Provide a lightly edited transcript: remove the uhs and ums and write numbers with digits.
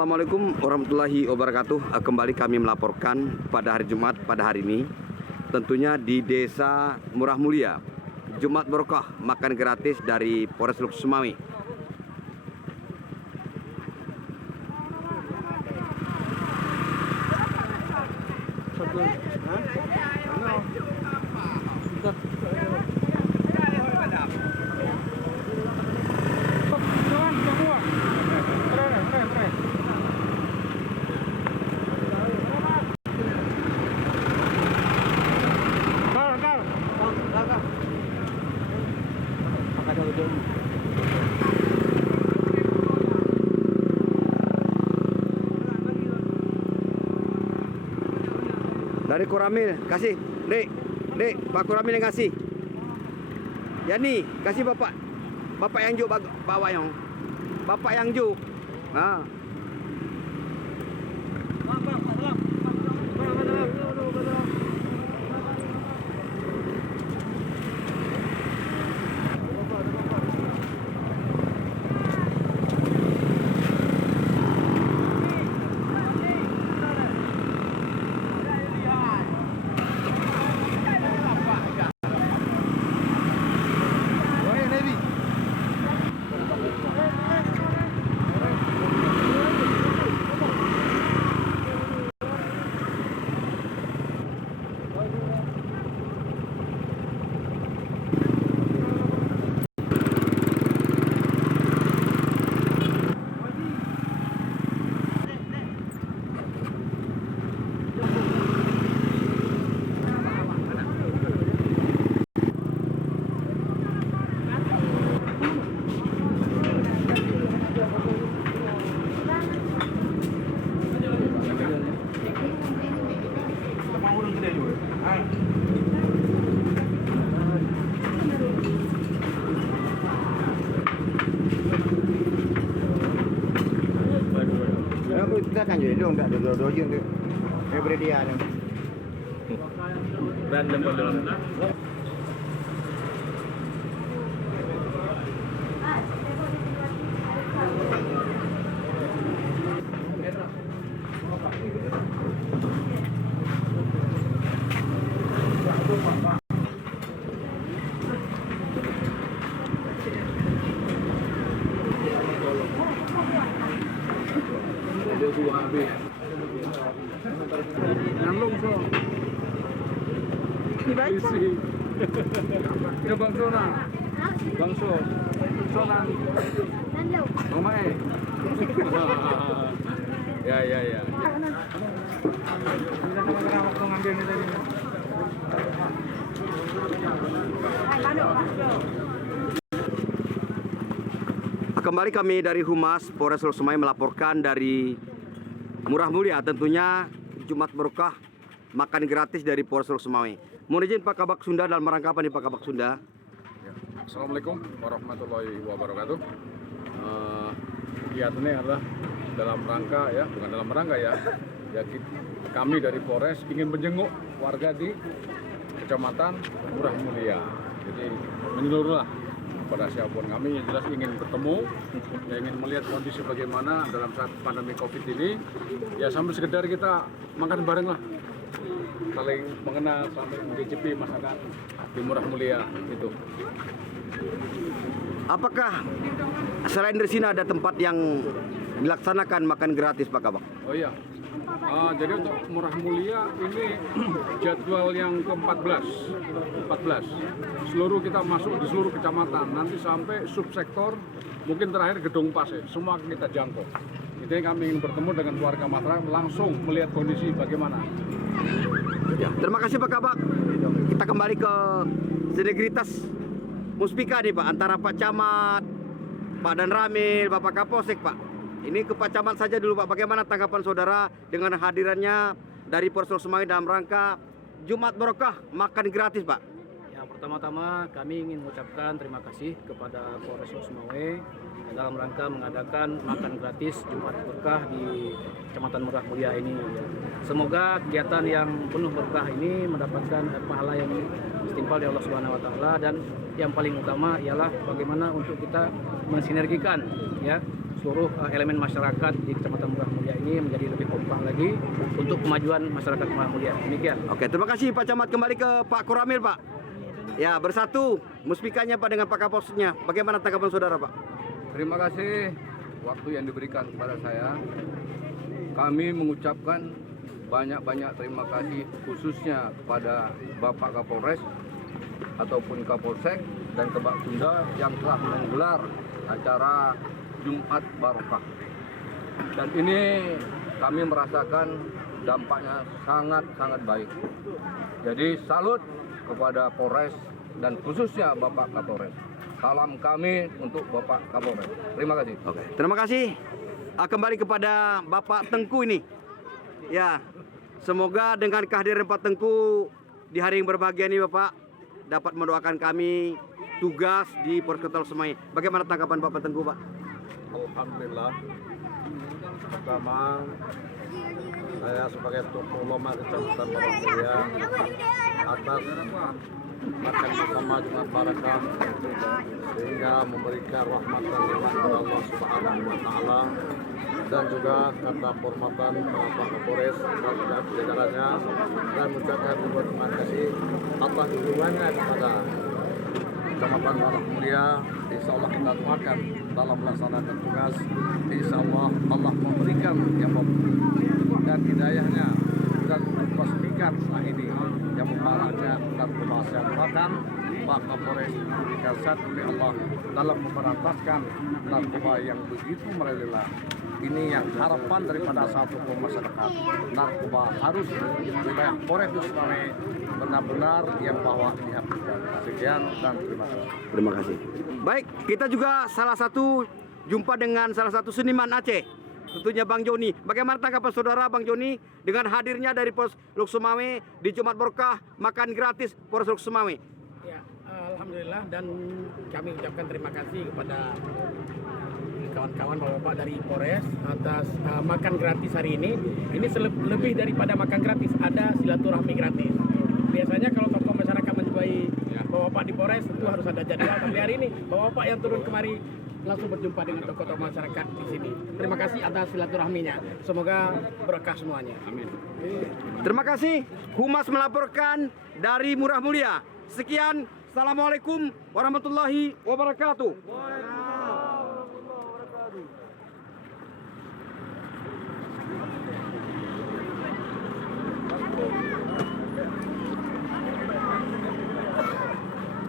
Assalamualaikum warahmatullahi wabarakatuh. Kembali kami melaporkan pada hari Jumat pada hari ini, tentunya di Desa Murah Mulia, Jumat Berkah, makan gratis dari Polres Teluk Sumawe. Dari Koramil, kasih, Dek, Pak Koramil yang kasih. Yani, kasih Bapak yang juk bawa yang. Bapak yang juk. Nah. Kita kan jadi dong, tak ada dua tu. Daripada dia tu. Random belum. Nanggung so. Dibaca. Itu bangso na. Bangso. Sonan. Nanlo. Omae. Ya. Kembali kami dari Humas Polres Teluk Sumawe melaporkan dari Murah Mulia, tentunya Jumat Berkah, makan gratis dari Polres Teluk Sumawe. Mohon izin Pak Kabak Sunda dalam rangka apa nih Pak Kabak Sunda? Ya. Assalamualaikum warahmatullahi wabarakatuh. Kegiatannya adalah dalam rangka ya, bukan dalam rangka ya. Kami dari Polres ingin menjenguk warga di Kecamatan Murah Mulia. Jadi menyeluruh lah pada siapapun kami yang jelas ingin bertemu, ya ingin melihat kondisi bagaimana dalam saat pandemi COVID ini, ya sambil sekedar kita makan bareng lah, saling mengenal, sambil mencicipi masakan di Murah Mulia itu. Apakah selain dari sini ada tempat yang dilaksanakan makan gratis Pak Kabak? Oh iya, jadi untuk Murah Mulia ini jadwal yang ke-14. Seluruh kita masuk di seluruh kecamatan, nanti sampai subsektor, mungkin terakhir Gedung Pase, semua kita jangkau. Intinya kami ingin bertemu dengan warga masyarakat, langsung melihat kondisi bagaimana. Ya, terima kasih Pak Kabak. Kita kembali ke Senegritas Muspika nih Pak, antara Pak Camat, Pak Dan Ramil, Bapak Kapolsek Pak. Ini ke Pak Camat saja dulu Pak, bagaimana tanggapan saudara dengan hadirannya dari Polres Teluk Sumawe dalam rangka Jumat Berkah, makan gratis Pak? Yang pertama-tama kami ingin mengucapkan terima kasih kepada Polres Teluk Sumawe dalam rangka mengadakan makan gratis Jumat Berkah di Kecamatan Murah Mulia ini. Semoga kegiatan yang penuh berkah ini mendapatkan pahala yang istimpal dari Allah Subhanahu wa taala, dan yang paling utama ialah bagaimana untuk kita mensinergikan ya seluruh elemen masyarakat di Kecamatan Murah Mulia ini menjadi lebih kompak lagi untuk kemajuan masyarakat Murah Mulia. Demikian. Oke, terima kasih Pak Camat. Kembali ke Pak Koramil, Pak. Ya, bersatu Muspikanya Pak dengan Pak Kapolseknya. Bagaimana tanggapan saudara, Pak? Terima kasih waktu yang diberikan kepada saya. Kami mengucapkan banyak-banyak terima kasih khususnya kepada Bapak Kapolres ataupun Kapolsek dan Kebak Sunda yang telah menggelar acara Jumat Barokah. Dan ini kami merasakan dampaknya sangat-sangat baik. Jadi salut kepada Polres dan khususnya Bapak Kapolres. Salam kami untuk Bapak Kapolres. Terima kasih. Oke, terima kasih. Kembali kepada Bapak Tengku ini. Ya, semoga dengan kehadiran Pak Tengku di hari yang berbahagia ini Bapak dapat mendoakan kami tugas di Polres Kota Loksemawe. Bagaimana tanggapan Bapak Tengku, Pak? Alhamdulillah. Pertama, saya sebagai tokoh ulama Kecamatan Murah Mulia atas makan bersama Jumat Barakah sehingga memberikan rahmat dan nikmat kepada Allah Subhanahu wa taala, dan juga kata hormatan Bapak Kapolres dan jajarannya, dan mengucapkan terima kasih atas dukungannya kepada Kecamatan Murah Mulia. Insya Allah kita doakan dalam melaksanakan tugas. Insya Allah Allah memberikan yang memberikan hidayahnya dan pastikan setelah ini yang membaraknya dan pembahasan doakan Pak Kapolres diberikan satu oleh Allah dalam memberantaskan narkoba yang begitu merajalela. Ini yang harapan daripada satu masyarakat. Narkoba harus wilayah Polres Loksemawe benar-benar yang bahwa dihapuskan. Sekian dan terima kasih. Terima kasih. Baik, kita juga salah satu jumpa dengan salah satu seniman Aceh, tentunya Bang Joni. Bagaimana tanggapan saudara Bang Joni dengan hadirnya dari Polres Loksemawe di Jumat Berkah makan gratis Polres Loksemawe? Ya, alhamdulillah, dan kami ucapkan terima kasih kepada kawan-kawan bapak-bapak dari Polres atas makan gratis hari ini. Ini lebih daripada makan gratis, ada silaturahmi gratis. Biasanya kalau tokoh masyarakat menjumpai bapak-bapak di Polres tentu harus ada jadwal, tapi hari ini bapak-bapak yang turun kemari langsung berjumpa dengan tokoh-tokoh masyarakat di sini. Terima kasih atas silaturahminya. Semoga berkah semuanya. Amin. Terima kasih. Humas melaporkan dari Murah Mulia. Sekian. Assalamualaikum warahmatullahi wabarakatuh.